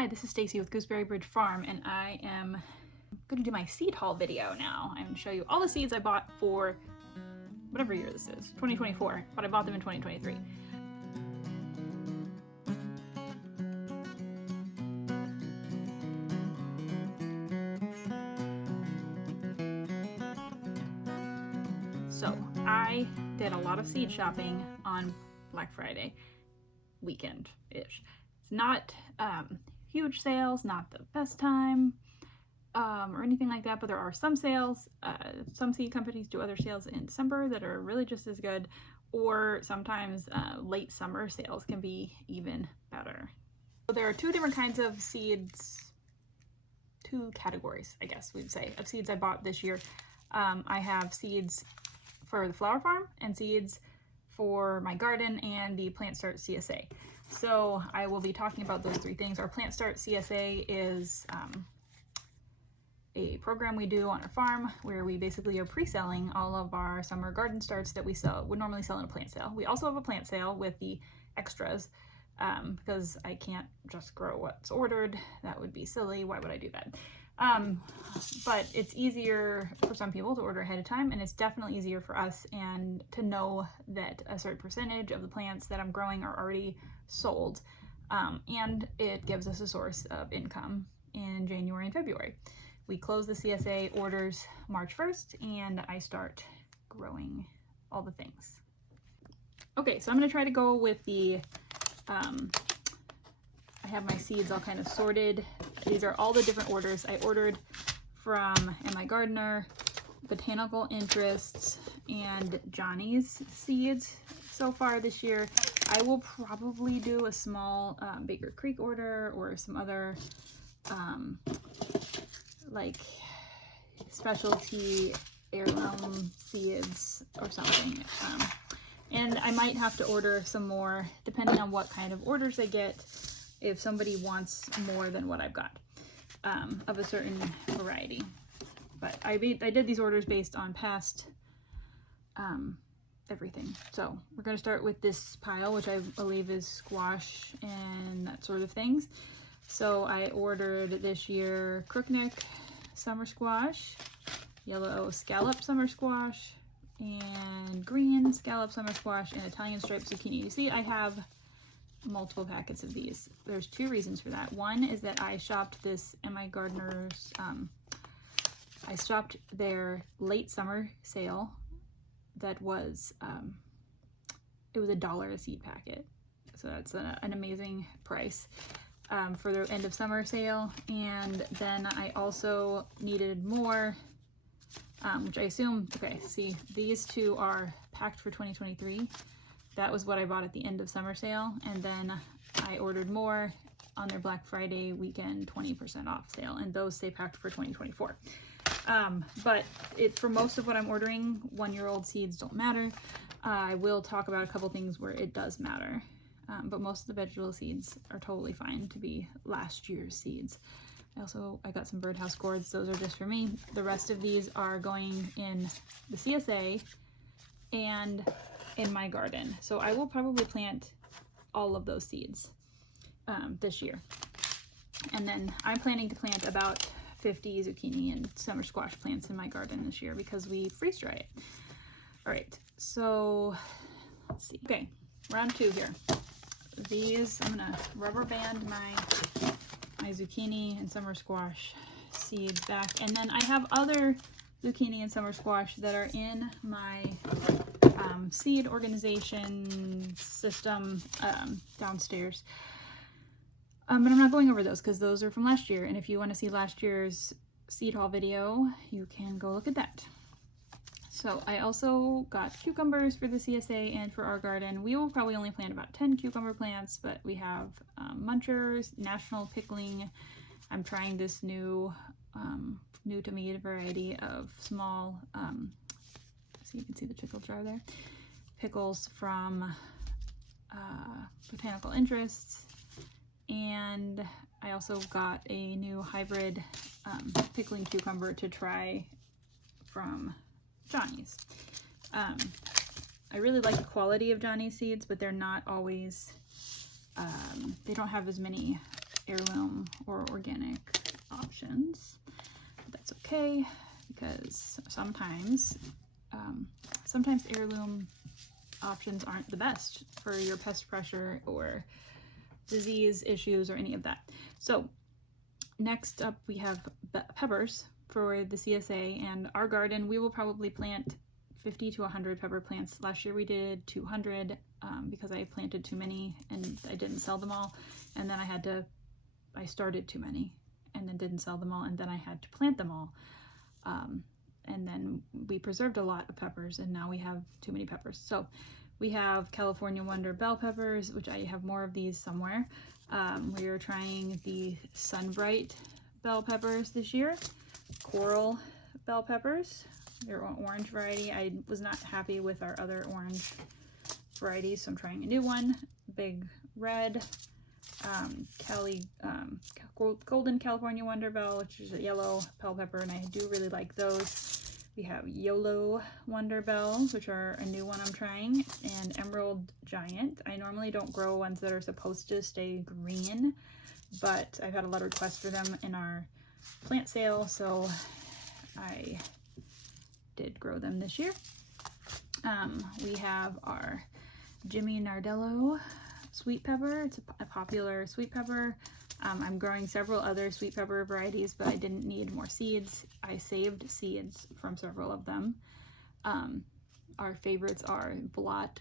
Hi, this is Stacy with Gooseberry Bridge Farm, and I am going to do my seed haul video now. I'm going to show you all the seeds I bought for whatever year this is, 2024, but I bought them in 2023. So I did a lot of seed shopping on Black Friday weekend-ish. It's not huge sales, not the best time or anything like that, but there are some sales. Some seed companies do other sales in December that are really just as good, or sometimes late summer sales can be even better. So there are two different kinds of seeds, two categories, I guess we'd say, of seeds I bought this year. I have seeds for the flower farm and seeds for my garden and the Plant Start CSA. So I will be talking about those three things. Our Plant Start CSA is a program we do on our farm where we basically are pre-selling all of our summer garden starts that we would normally sell in a plant sale. We also have a plant sale with the extras because I can't just grow what's ordered. That would be silly. Why would I do that? But it's easier for some people to order ahead of time, and it's definitely easier for us and to know that a certain percentage of the plants that I'm growing are already sold, and it gives us a source of income in January and February. We close the CSA orders March 1st, and I start growing all the things. Okay, so I'm going to try to go with the I have my seeds all kind of sorted. These are all the different orders I ordered from Am I Gardener, Botanical Interests, and Johnny's seeds so far this year. I will probably do a small Baker Creek order or some other like specialty heirloom seeds or something. And I might have to order some more depending on what kind of orders I get, if somebody wants more than what I've got of a certain variety. But I did these orders based on past everything. So we're going to start with this pile, which I believe is squash and that sort of things. So I ordered this year crookneck summer squash, yellow scallop summer squash, and green scallop summer squash, and Italian striped zucchini. You see, I have multiple packets of these. There's two reasons for that. One is that I shopped this Am I Gardener's, I shopped their late summer sale that was, it was $1 a seed packet. So that's an amazing price for their end of summer sale. And then I also needed more, which I assume, okay, see, these two are packed for 2023. That was what I bought at the end of summer sale, and then I ordered more on their Black Friday weekend 20% off sale, and those stay packed for 2024. But for most of what I'm ordering, 1-year-old seeds don't matter. I will talk about a couple things where it does matter, but most of the vegetable seeds are totally fine to be last year's seeds. I got some birdhouse gourds. Those are just for me. The rest of these are going in the CSA and in my garden. So I will probably plant all of those seeds this year. And then I'm planning to plant about 50 zucchini and summer squash plants in my garden this year because we freeze dry it. All right, so let's see. Okay, round 2 here. These, I'm gonna rubber band my zucchini and summer squash seeds back. And then I have other zucchini and summer squash that are in my seed organization system downstairs. But I'm not going over those because those are from last year. And if you want to see last year's seed haul video, you can go look at that. So I also got cucumbers for the CSA and for our garden. We will probably only plant about 10 cucumber plants, but we have Munchers, National Pickling. I'm trying this new to me variety of small, so you can see the pickle jar there, pickles from Botanical Interests. And I also got a new hybrid pickling cucumber to try from Johnny's. I really like the quality of Johnny's seeds, but they're not always, they don't have as many heirloom organic options. That's okay, because sometimes heirloom options aren't the best for your pest pressure or disease issues or any of that. So next up we have peppers for the CSA, and our garden we will probably plant 50 to 100 pepper plants. Last year we did 200 because I planted too many and I didn't sell them all, and then I started too many and then didn't sell them all, and then I had to plant them all. And then we preserved a lot of peppers, and now we have too many peppers. So we have California Wonder bell peppers, which I have more of these somewhere. We are trying the Sunbright bell peppers this year. Coral bell peppers, their orange variety. I was not happy with our other orange varieties, so I'm trying a new one. Big red, Golden California Wonder bell, which is a yellow bell pepper, and I do really like those. We have Yolo Wonder bells, which are a new one I'm trying, and Emerald Giant. I normally don't grow ones that are supposed to stay green, but I've had a lot of requests for them in our plant sale, so I did grow them this year. We have our Jimmy Nardello sweet pepper. It's a popular sweet pepper. I'm growing several other sweet pepper varieties, but I didn't need more seeds. I saved seeds from several of them. Our favorites are Blot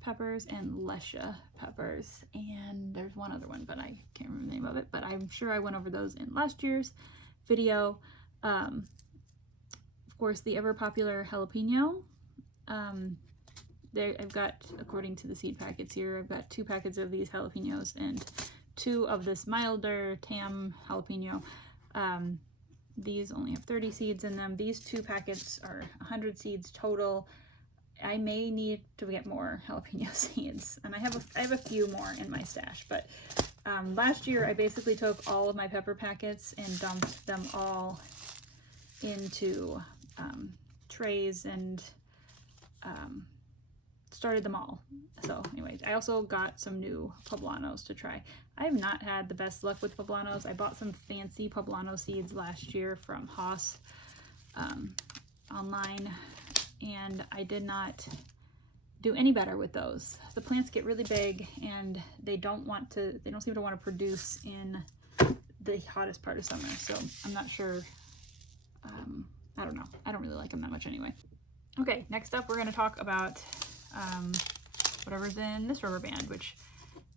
peppers and Lesha peppers, and there's one other one, but I can't remember the name of it, but I'm sure I went over those in last year's video. Of course, the ever popular jalapeno. I've got, according to the seed packets here, I've got 2 packets of these jalapenos and 2 of this milder tam jalapeno. These only have 30 seeds in them. These 2 packets are 100 seeds total. I may need to get more jalapeno seeds, and I have a few more in my stash, but last year I basically took all of my pepper packets and dumped them all into trays and started them all. So anyway, I also got some new poblanos to try. I have not had the best luck with poblanos. I bought some fancy poblano seeds last year from Haas online, and I did not do any better with those. The plants get really big, and they don't seem to want to produce in the hottest part of summer, so I'm not sure. I don't know. I don't really like them that much anyway. Okay, next up we're going to talk about whatever's in this rubber band, which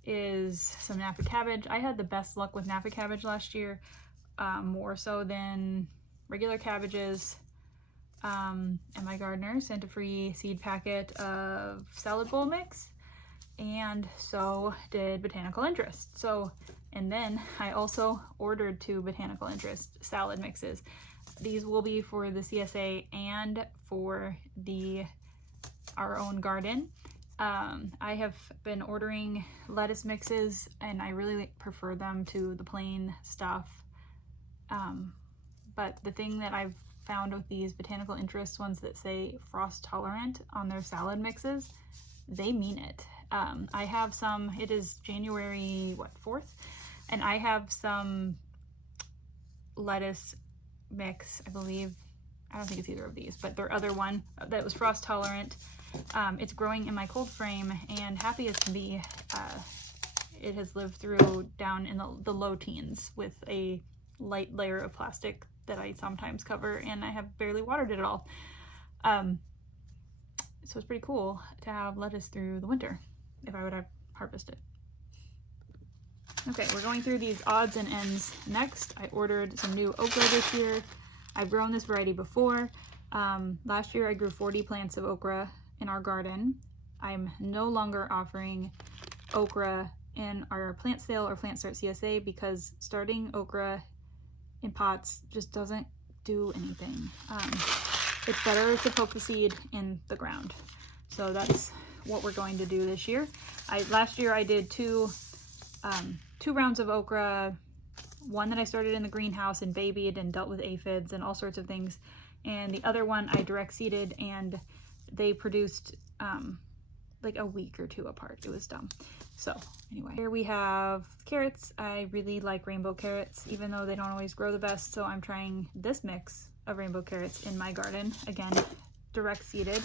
is some Napa cabbage. I had the best luck with Napa cabbage last year, more so than regular cabbages. And my gardener sent a free seed packet of salad bowl mix, and so did Botanical Interest. So, and then I also ordered 2 Botanical Interest salad mixes. These will be for the CSA and for our own garden. I have been ordering lettuce mixes, and I really prefer them to the plain stuff. But the thing that I've found with these Botanical Interest ones that say frost tolerant on their salad mixes, they mean it. I have some, it is January 4th, and I have some lettuce mix, I believe. I don't think it's either of these, but their other one that was frost tolerant. It's growing in my cold frame, and happy as can be, it has lived through down in the low teens with a light layer of plastic that I sometimes cover, and I have barely watered it at all. So it's pretty cool to have lettuce through the winter if I would have harvested. Okay, we're going through these odds and ends next. I ordered some new okra this year. I've grown this variety before. Last year I grew 40 plants of okra in our garden. I'm no longer offering okra in our plant sale or plant start CSA because starting okra in pots just doesn't do anything. It's better to poke the seed in the ground. So that's what we're going to do this year. Last year I did two rounds of okra, one that I started in the greenhouse and babied and dealt with aphids and all sorts of things, and the other one I direct seeded, and they produced like a week or 2 apart. It was dumb. So anyway, here we have carrots. I really like rainbow carrots, even though they don't always grow the best. So I'm trying this mix of rainbow carrots in my garden. Again, direct seeded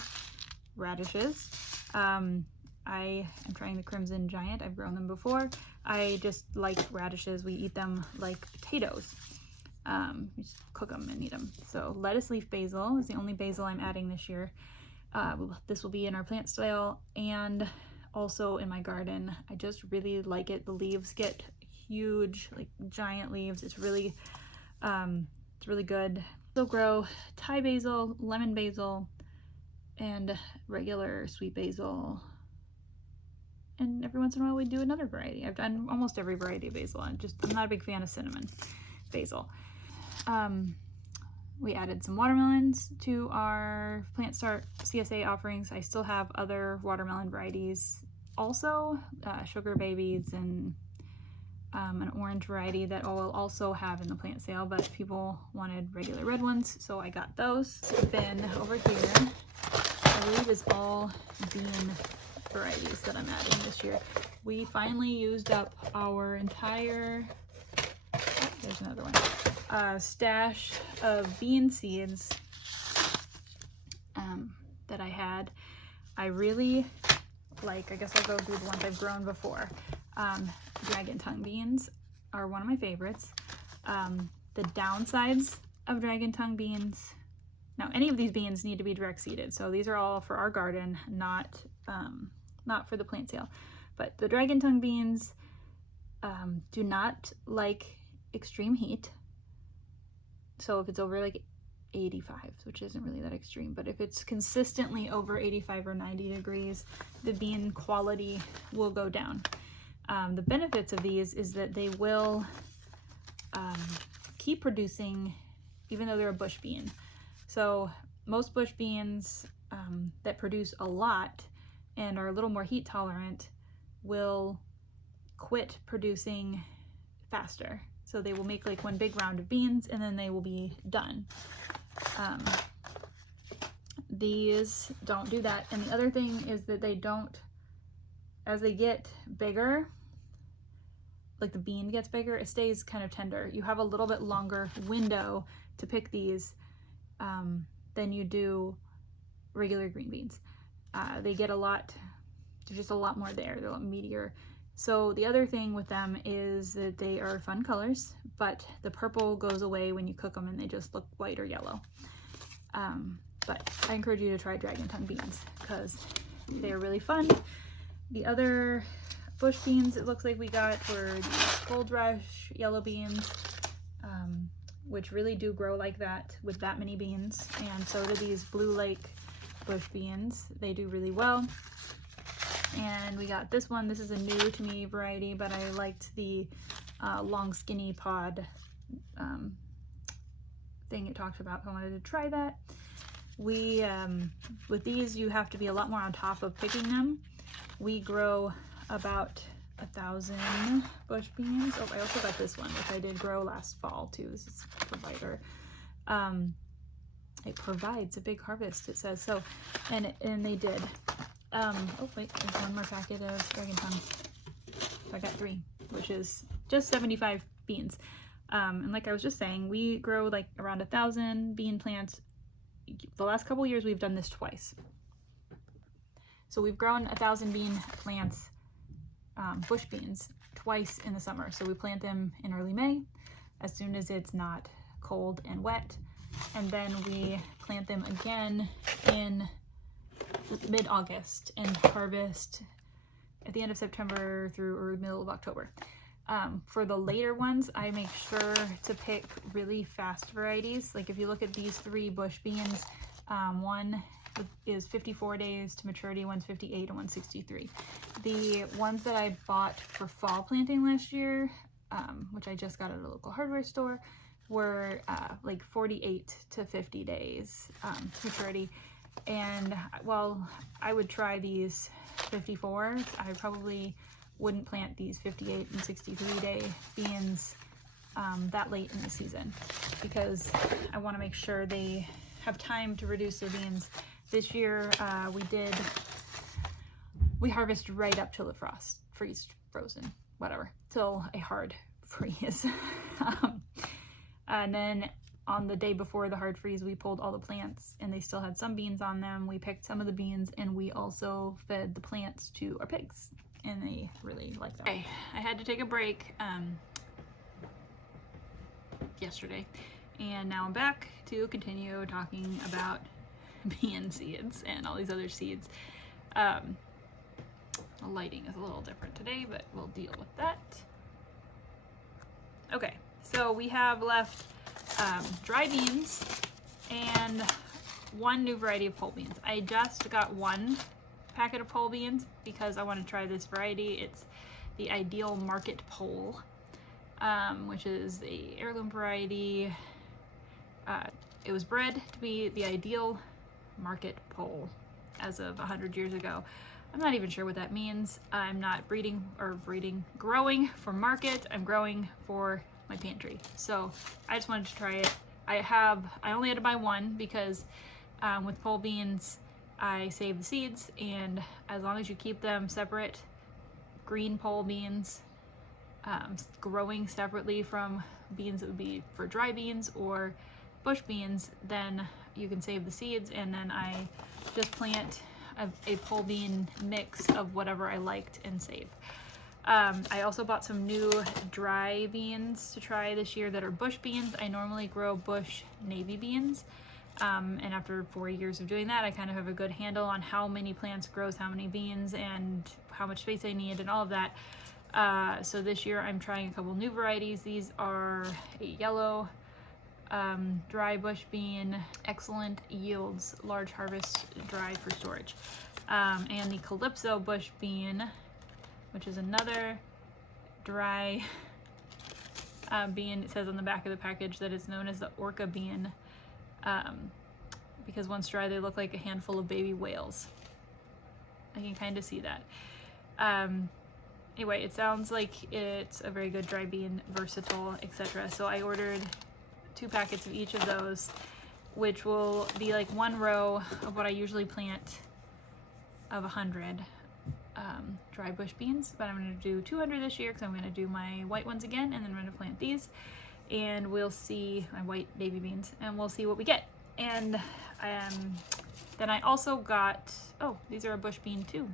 radishes. I am trying the Crimson Giant. I've grown them before. I just like radishes. We eat them like potatoes. You just cook them and eat them. So lettuce leaf basil is the only basil I'm adding this year. This will be in our plant style and also in my garden. I just really like it. The leaves get huge, like giant leaves. It's really good. They'll grow Thai basil, lemon basil, and regular sweet basil. And every once in a while we do another variety. I've done almost every variety of basil. I'm not a big fan of cinnamon basil. We added some watermelons to our Plant Start CSA offerings. I still have other watermelon varieties also, sugar babies and an orange variety that I'll also have in the plant sale, but people wanted regular red ones, so I got those. Then over here, I believe is all bean varieties that I'm adding this year. We finally used up our entire, there's another one, stash of bean seeds that I had. I really like, I guess I'll go through the ones I've grown before. Dragon tongue beans are one of my favorites. The downsides of dragon tongue beans, now any of these beans need to be direct seeded, so these are all for our garden, not for the plant sale. But the dragon tongue beans do not like extreme heat. So if it's over like 85, which isn't really that extreme, but if it's consistently over 85 or 90 degrees, the bean quality will go down. The benefits of these is that they will keep producing even though they're a bush bean. So most bush beans that produce a lot and are a little more heat tolerant will quit producing faster. So they will make like one big round of beans and then they will be done. These don't do that. And the other thing is that they don't, as they get bigger, like the bean gets bigger, it stays kind of tender. You have a little bit longer window to pick these than you do regular green beans. They get a lot, there's just a lot more there, they're a lot meatier. So the other thing with them is that they are fun colors, but the purple goes away when you cook them and they just look white or yellow. But I encourage you to try dragon tongue beans because they are really fun. The other bush beans it looks like we got were these Gold Rush yellow beans, which really do grow like that with that many beans. And so do these Blue Lake bush beans. They do really well. And we got this one. This is a new to me variety, but I liked the long skinny pod thing it talked about. I wanted to try that. We with these you have to be a lot more on top of picking them. We grow about 1,000 bush beans. Oh, I also got this one, which I did grow last fall too. This is Provider. It provides a big harvest, it says so, and they did. Oh wait, there's one more packet of dragon tongue. So I got 3, which is just 75 beans. And like I was just saying, we grow like around 1,000 bean plants. The last couple years we've done this twice. So we've grown 1,000 bean plants, bush beans, twice in the summer. So we plant them in early May, as soon as it's not cold and wet. And then we plant them again in mid-August and harvest at the end of September through or middle of October. For the later ones, I make sure to pick really fast varieties. Like if you look at these 3 bush beans, one is 54 days to maturity, one's 58 and one's 63. The ones that I bought for fall planting last year, which I just got at a local hardware store, were like 48 to 50 days to maturity. And while I would try these 54, I probably wouldn't plant these 58 and 63 day beans that late in the season because I want to make sure they have time to reduce their beans. This year we harvest right up till the frost. frozen, whatever, till a hard freeze. And then on the day before the hard freeze, we pulled all the plants and they still had some beans on them. We picked some of the beans and we also fed the plants to our pigs and they really liked them. Okay, I had to take a break yesterday and now I'm back to continue talking about bean seeds and all these other seeds. The lighting is a little different today, but we'll deal with that. Okay, so we have left dry beans and one new variety of pole beans. I just got one packet of pole beans because I want to try this variety. It's the Ideal Market Pole, which is the heirloom variety. It was bred to be the Ideal Market Pole as of 100 years ago. I'm not even sure what that means. I'm not growing for market. I'm growing for my pantry. So I just wanted to try it. I only had to buy one because with pole beans, I save the seeds, and as long as you keep them separate, green pole beans growing separately from beans that would be for dry beans or bush beans, then you can save the seeds, and then I just plant a pole bean mix of whatever I liked and save. I also bought some new dry beans to try this year that are bush beans. I normally grow bush navy beans, and after 4 years of doing that, I kind of have a good handle on how many plants grows how many beans and how much space I need and all of that. So this year I'm trying a couple new varieties. These are a yellow dry bush bean, excellent yields, large harvest, dry for storage. And the Calypso bush bean, which is another dry bean. It says on the back of the package that it's known as the orca bean because once dry they look like a handful of baby whales. I can kind of see that. Anyway, it sounds like it's a very good dry bean, versatile, etc. So I ordered 2 packets of each of those, which will be like 1 row of what I usually plant of 100 dry bush beans, but I'm going to do 200 this year because I'm going to do my white ones again, and then I'm going to plant these, and we'll see my white navy beans, and we'll see what we get. And then I also got, oh, these are a bush bean too,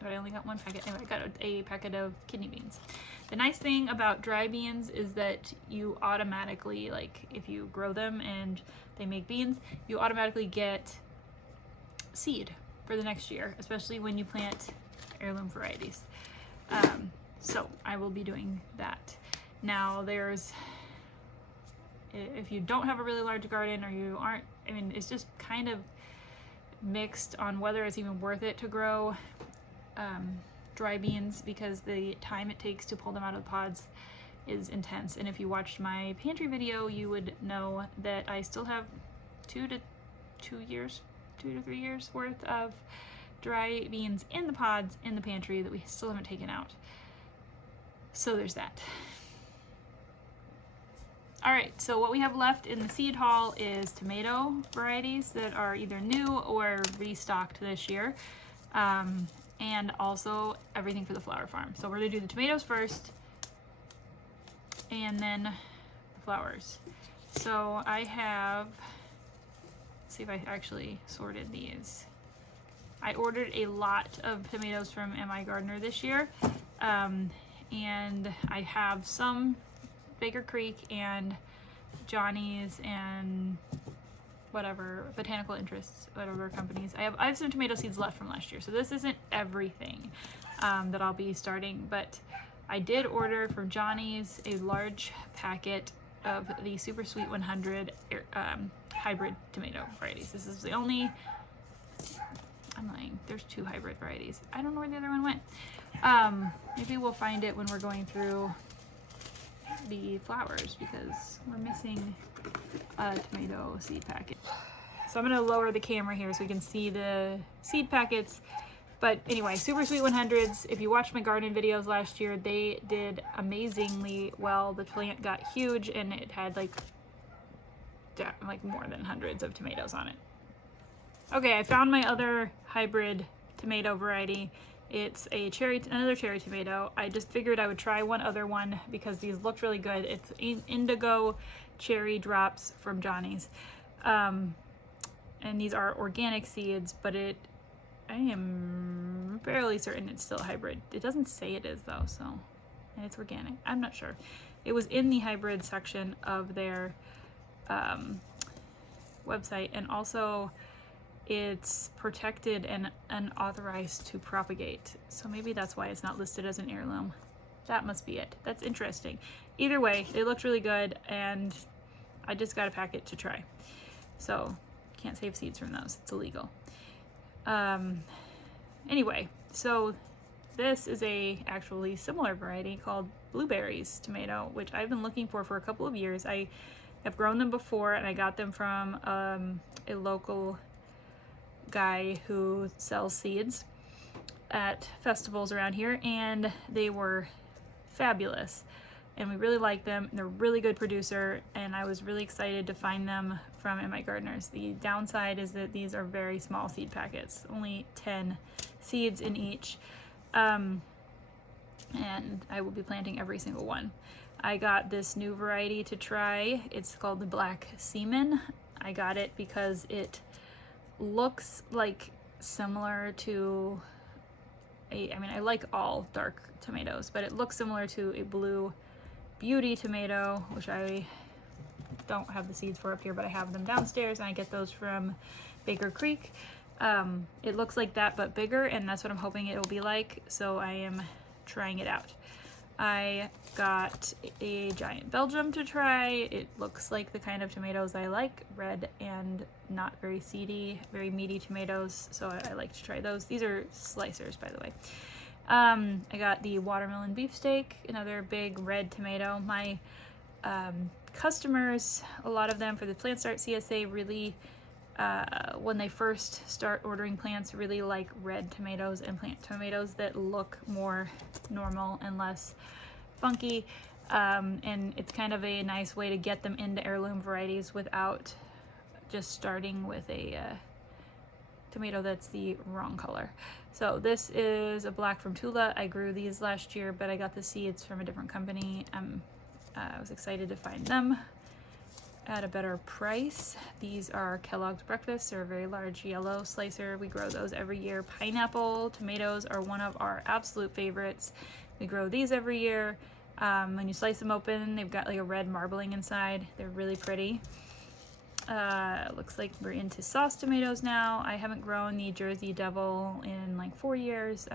but I only got 1 packet. Anyway, I got a packet of kidney beans. The nice thing about dry beans is that you automatically, like if you grow them and they make beans, you automatically get seed for the next year, especially when you plant heirloom varieties. So I will be doing that. Now if you don't have a really large garden or you aren't, I mean, it's just kind of mixed on whether it's even worth it to grow dry beans because the time it takes to pull them out of the pods is intense. And if you watched my pantry video, you would know that I still have 2 to 3 years worth of dry beans in the pods in the pantry that we still haven't taken out. So there's that. All right, so what we have left in the seed haul is tomato varieties that are either new or restocked this year. And also everything for the flower farm. So we're gonna do the tomatoes first and then the flowers. So I have, let's see if I actually sorted these. I ordered a lot of tomatoes from M.I. Gardener this year. And I have some Baker Creek and Johnny's and whatever botanical interests, whatever companies. I have some tomato seeds left from last year, so this isn't everything that I'll be starting, but I did order from Johnny's a large packet of the Super Sweet 100 hybrid tomato varieties. This is the only, I'm lying, there's 2 hybrid varieties. I don't know where the other one went. Maybe we'll find it when we're going through the flowers because we're missing a tomato seed packet. So I'm going to lower the camera here so we can see the seed packets. But anyway, Super Sweet 100s, if you watched my garden videos last year, they did amazingly well. The plant got huge and it had like more than hundreds of tomatoes on it. Okay, I found my other hybrid tomato variety. It's another cherry tomato. I just figured I would try one other one because these looked really good. It's indigo cherry drops from Johnny's. And these are organic seeds, but I am fairly certain it's still a hybrid. It doesn't say it is though, so, and it's organic. I'm not sure. It was in the hybrid section of their website, and also it's protected and unauthorized to propagate. So maybe that's why it's not listed as an heirloom. That must be it. That's interesting. Either way, they looked really good, and I just got a packet to try. So can't save seeds from those. It's illegal. Anyway, so this is a actually similar variety called blueberries tomato, which I've been looking for a couple of years. I have grown them before, and I got them from a local guy who sells seeds at festivals around here, and they were fabulous, and we really like them. They're a really good producer, and I was really excited to find them from My Gardeners. The downside is that these are very small seed packets, only 10 seeds in each, and I will be planting every single one. I got this new variety to try. It's called the Black Seaman. I got it because it looks like similar to I mean, I like all dark tomatoes, but it looks similar to a Blue Beauty tomato, which I don't have the seeds for up here, but I have them downstairs, and I get those from Baker Creek. It looks like that, but bigger, and that's what I'm hoping it will be like, so I am trying it out. I got a giant Belgium to try. It looks like the kind of tomatoes I like, red and not very seedy, very meaty tomatoes, so I like to try those. These are slicers, by the way. I got the watermelon beefsteak, another big red tomato. My customers, a lot of them for the Plant Start CSA, really, when they first start ordering plants, really like red tomatoes and plant tomatoes that look more normal and less funky, and it's kind of a nice way to get them into heirloom varieties without just starting with a tomato that's the wrong color. So this is a black from Tula. I grew these last year, but I got the seeds from a different company. I was excited to find them at a better price. These are Kellogg's Breakfast. They're a very large yellow slicer. We grow those every year. Pineapple tomatoes are one of our absolute favorites. We grow these every year. When you slice them open, they've got like a red marbling inside. They're really pretty. Looks like we're into sauce tomatoes now. I haven't grown the Jersey Devil in like 4 years.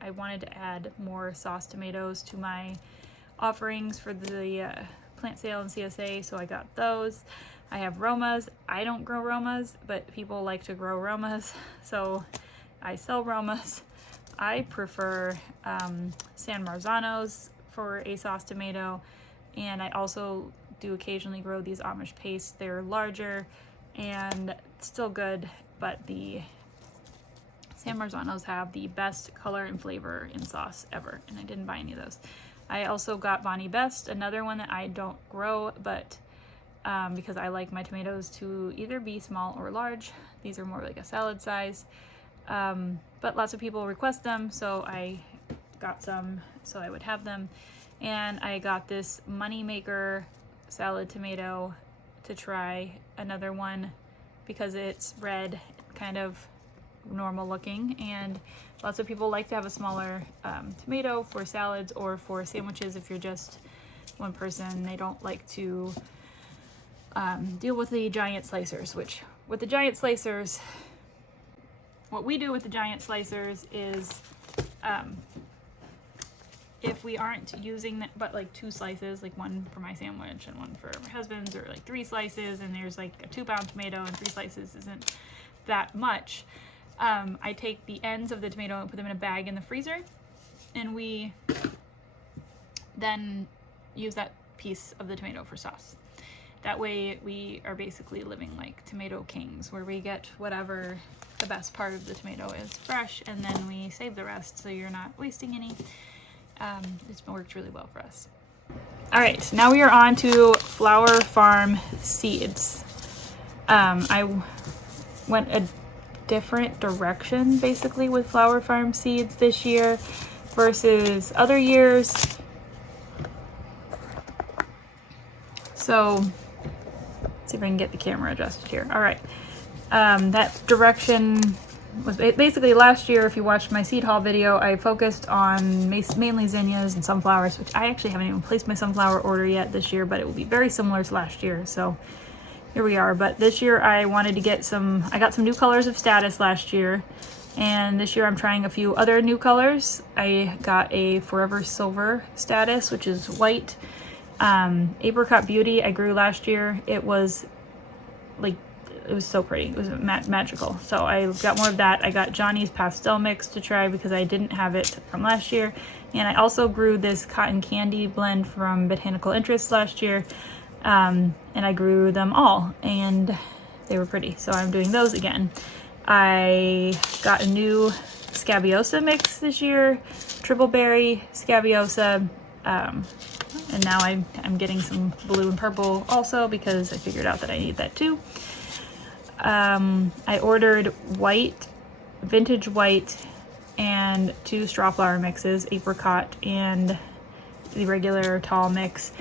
I wanted to add more sauce tomatoes to my offerings for the plant sale and CSA, so I got those. I have Romas. I don't grow Romas, but people like to grow Romas, so I sell Romas. I prefer San Marzanos for a sauce tomato, and I also do occasionally grow these Amish paste. They're larger and still good, but the San Marzanos have the best color and flavor in sauce ever, and I didn't buy any of those. I also got Bonnie Best, another one that I don't grow, but because I like my tomatoes to either be small or large. These are more like a salad size, but lots of people request them, so I got some so I would have them. And I got this Moneymaker salad tomato to try, another one, because it's red, kind of normal looking, and lots of people like to have a smaller tomato for salads or for sandwiches. If you're just one person, they don't like to deal with the giant slicers, which with the giant slicers, what we do with the giant slicers is if we aren't using that, but like 2 slices, like one for my sandwich and one for my husband's, or like 3 slices, and there's like a 2-pound tomato and 3 slices isn't that much. I take the ends of the tomato and put them in a bag in the freezer, and we then use that piece of the tomato for sauce. That way we are basically living like tomato kings, where we get whatever the best part of the tomato is fresh, and then we save the rest so you're not wasting any. It's worked really well for us. All right, now we are on to Flower Farm seeds. I went different direction basically with Flower Farm seeds this year versus other years. So let's see if I can get the camera adjusted here. All right, that direction was basically last year. If you watched my seed haul video, I focused on mainly zinnias and sunflowers, which I actually haven't even placed my sunflower order yet this year, but it will be very similar to last year. So here we are. But this year I wanted to get I got some new colors of status last year, and this year I'm trying a few other new colors. I got a Forever Silver status, which is white. Apricot Beauty I grew last year. It was like, it was so pretty. It was magical. So I got more of that. I got Johnny's pastel mix to try because I didn't have it from last year. And I also grew this cotton candy blend from Botanical Interest last year. And I grew them all and they were pretty. So I'm doing those again. I got a new Scabiosa mix this year, triple berry Scabiosa. And now I'm getting some blue and purple also because I figured out that I need that too. I ordered white, vintage white, and 2 straw flower mixes, apricot and the regular tall mix.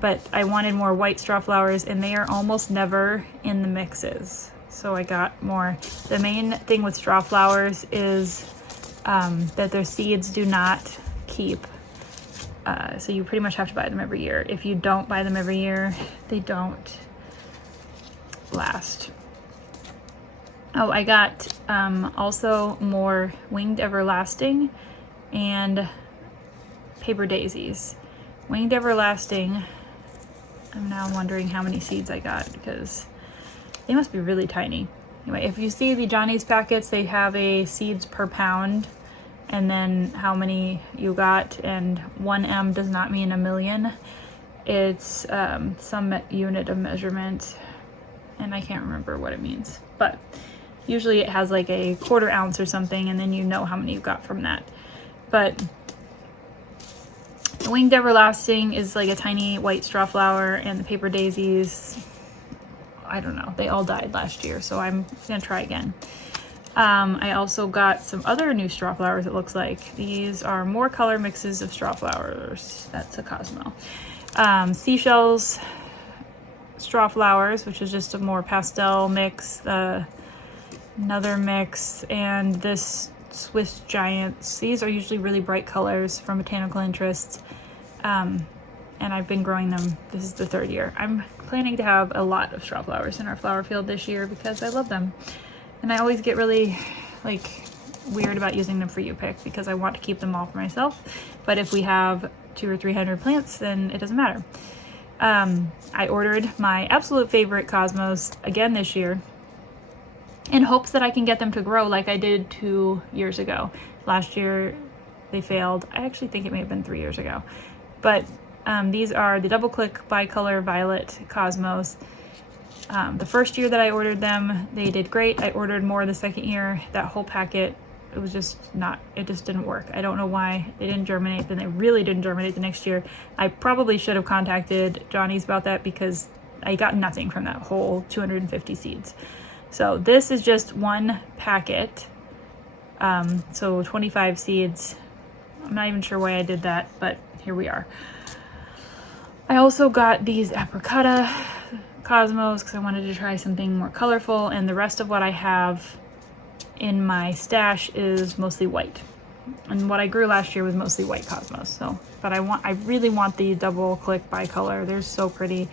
But I wanted more white straw flowers and they are almost never in the mixes. So I got more. The main thing with straw flowers is that their seeds do not keep. So you pretty much have to buy them every year. If you don't buy them every year, they don't last. Oh, I got also more Winged Everlasting and paper daisies. Winged Everlasting, I'm now wondering how many seeds I got because they must be really tiny. Anyway, if you see the Johnny's packets, they have a seeds per pound and then how many you got, and 1 M does not mean a million. It's some unit of measurement and I can't remember what it means, but usually it has like a 1/4 ounce or something and then you know how many you got from that. But the Winged Everlasting is like a tiny white straw flower, and the paper daisies, I don't know, they all died last year, so I'm gonna try again. I also got some other new straw flowers, it looks like. These are more color mixes of straw flowers. That's a Cosmo. Seashells straw flowers, which is just a more pastel mix, another mix, and this Swiss Giants. These are usually really bright colors from Botanical Interest, and I've been growing them. This is the 3rd year. I'm planning to have a lot of straw flowers in our flower field this year because I love them, and I always get really like weird about using them for U-pick because I want to keep them all for myself, but if we have 200 or 300 plants, then it doesn't matter. I ordered my absolute favorite Cosmos again this year in hopes that I can get them to grow like I did 2 years ago. Last year they failed. I actually think it may have been 3 years ago. But these are the double click bicolor violet Cosmos. The first year that I ordered them, they did great. I ordered more the second year. That whole packet, it was just not, it just didn't work. I don't know why they didn't germinate. Then they really didn't germinate the next year. I probably should have contacted Johnny's about that because I got nothing from that whole 250 seeds. So this is just 1 packet, so 25 seeds. I'm not even sure why I did that, but here we are. I also got these apricota Cosmos because I wanted to try something more colorful, and the rest of what I have in my stash is mostly white. And what I grew last year was mostly white Cosmos. So, but I really want the double click bicolor. They're so pretty.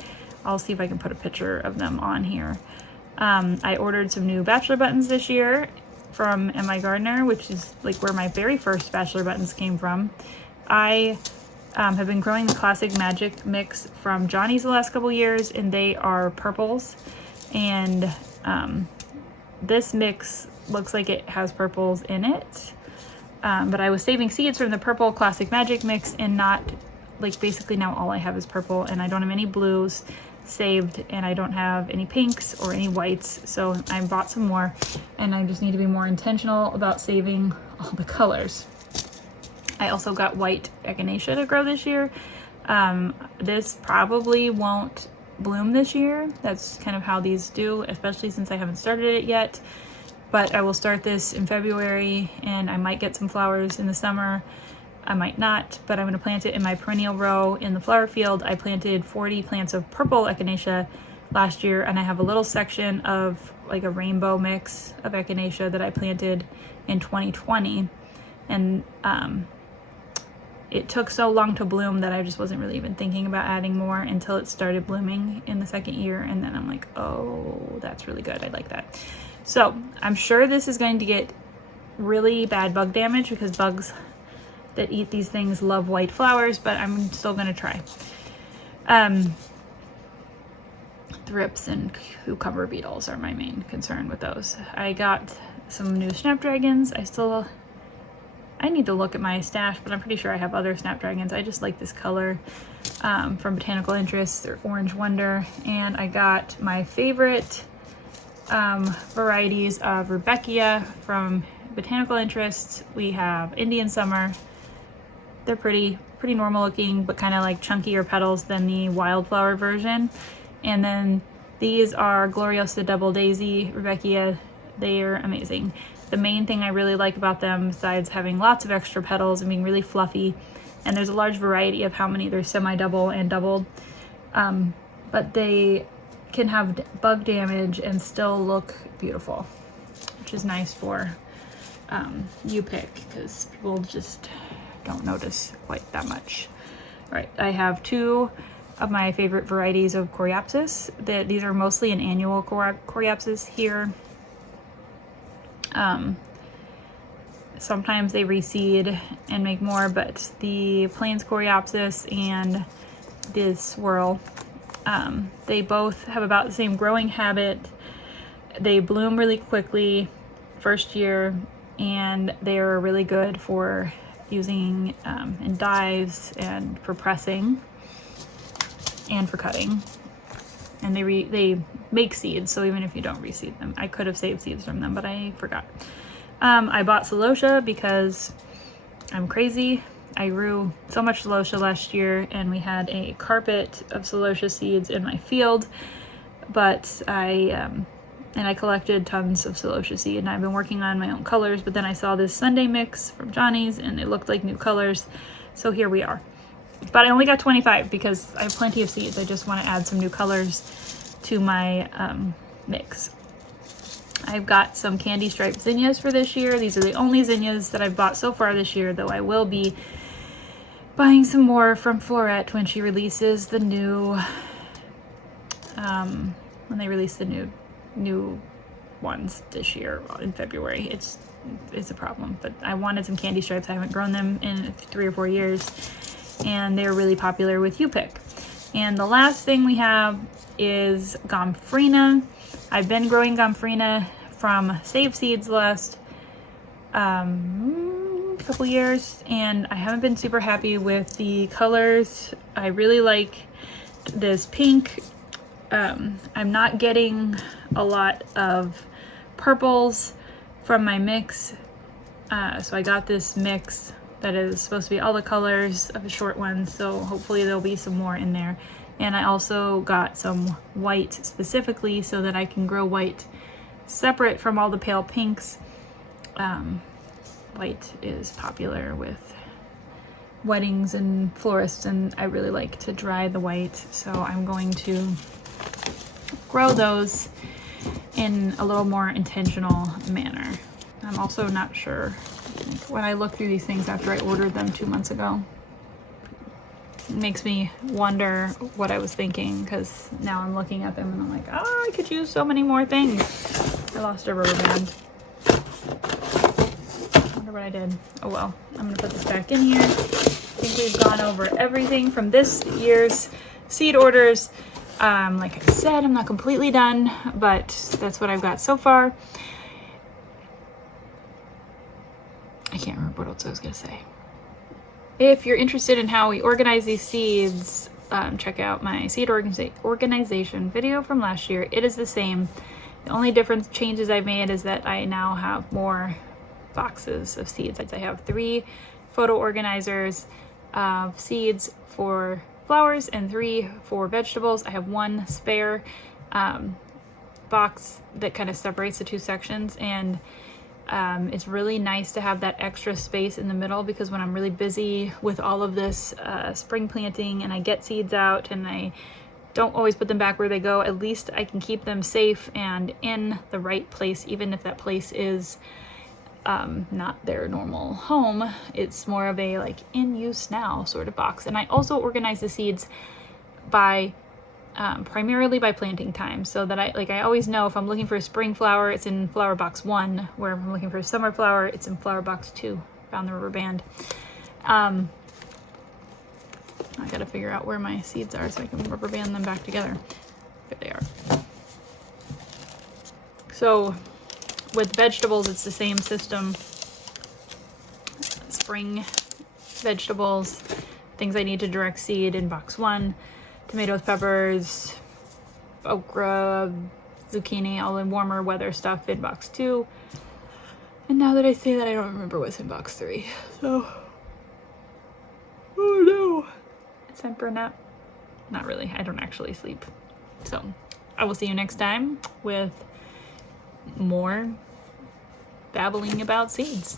I'll see if I can put a picture of them on here. I ordered some new bachelor buttons this year from M.I. Gardner, which is like where my very first bachelor buttons came from. I have been growing the Classic Magic mix from Johnny's the last couple years, and they are purples. And this mix looks like it has purples in it. But I was saving seeds from the purple Classic Magic mix and not, like basically now all I have is purple, and I don't have any blues saved, and I don't have any pinks or any whites, so I bought some more, and I just need to be more intentional about saving all the colors. I also got white echinacea to grow this year. This probably won't bloom this year. That's kind of how these do, especially since I haven't started it yet. but I will start this in February, and I might get some flowers in the summer. I might not, but I'm going to plant it in my perennial row in the flower field. I planted 40 plants of purple echinacea last year, and I have a little section of like a rainbow mix of echinacea that I planted in 2020, and it took so long to bloom that I just wasn't really even thinking about adding more until it started blooming in the second year, and then I'm like, oh, that's really good. I like that. So I'm sure this is going to get really bad bug damage because bugs that eat these things love white flowers, but I'm still gonna try. Thrips and cucumber beetles are my main concern with those. I got some new snapdragons. I need to look at my stash, but I'm pretty sure I have other snapdragons. I just like this color from Botanical Interests, or Orange Wonder. And I got my favorite varieties of Rudbeckia from Botanical Interests. We have Indian Summer. They're pretty normal looking, but kind of like chunkier petals than the wildflower version. And then these are Gloriosa Double Daisy Rudbeckia. They're amazing. The main thing I really like about them, besides having lots of extra petals and being really fluffy, and there's a large variety of how many, there's semi-double and doubled, but they can have bug damage and still look beautiful, which is nice for you pick, because people just don't notice quite that much. All right, I have two of my favorite varieties of Coreopsis. These are mostly an annual Coreopsis here. Sometimes they reseed and make more, but the Plains Coreopsis and this swirl, they both have about the same growing habit. They bloom really quickly first year, and they are really good for using in dyes and for pressing and for cutting. And they make seeds, so even if you don't reseed them, I could have saved seeds from them, but I forgot. I bought celosia because I'm crazy. I grew so much celosia last year, and we had a carpet of celosia seeds in my field, but I collected tons of celosia seed, and I've been working on my own colors, but then I saw this Sunday mix from Johnny's, and it looked like new colors, so here we are. But I only got 25 because I have plenty of seeds. I just want to add some new colors to my mix. I've got some candy striped zinnias for this year. These are the only zinnias that I've bought so far this year, though I will be buying some more from Florette when she releases the new, when they release the new ones this year in February. It's a problem, but I wanted some candy stripes. I haven't grown them in 3 or 4 years, and they're really popular with you-pick. And the last thing we have is Gomphrena. I've been growing Gomphrena from Save Seeds the last couple years, and I haven't been super happy with the colors. I really like this pink. I'm not getting a lot of purples from my mix, so I got this mix that is supposed to be all the colors of the short ones, so hopefully there'll be some more in there. And I also got some white specifically so that I can grow white separate from all the pale pinks. White is popular with weddings and florists, and I really like to dry the white, so I'm going to grow those in a little more intentional manner. I'm also not sure when I look through these things after I ordered them 2 months ago. It makes me wonder what I was thinking, because now I'm looking at them and I'm like, oh, I could use so many more things. I lost a rubber band. Wonder what I did. Oh well, I'm gonna put this back in here. I think we've gone over everything from this year's seed orders. Like I said, I'm not completely done, but that's what I've got so far. I can't remember what else I was gonna say. If you're interested in how we organize these seeds, check out my seed organization video from last year. It is the same. The only changes I've made is that I now have more boxes of seeds. I have 3 photo organizers of seeds for flowers and 3 for vegetables. I have 1 spare box that kind of separates the two sections, and it's really nice to have that extra space in the middle, because when I'm really busy with all of this spring planting and I get seeds out and I don't always put them back where they go, at least I can keep them safe and in the right place, even if that place is not their normal home. It's more of a like in use now sort of box. And I also organize the seeds by primarily by planting time, so that I always know if I'm looking for a spring flower, it's in flower box 1, where if I'm looking for a summer flower, it's in flower box 2. Found the rubber band. I gotta figure out where my seeds are so I can rubber band them back together. There they are. So with vegetables, it's the same system. Spring vegetables, things I need to direct seed in box 1. Tomatoes, peppers, okra, zucchini, all in warmer weather stuff in box 2. And now that I say that, I don't remember what's in box 3. So, oh no. It's time for a nap. Not really, I don't actually sleep. So, I will see you next time with more babbling about seeds.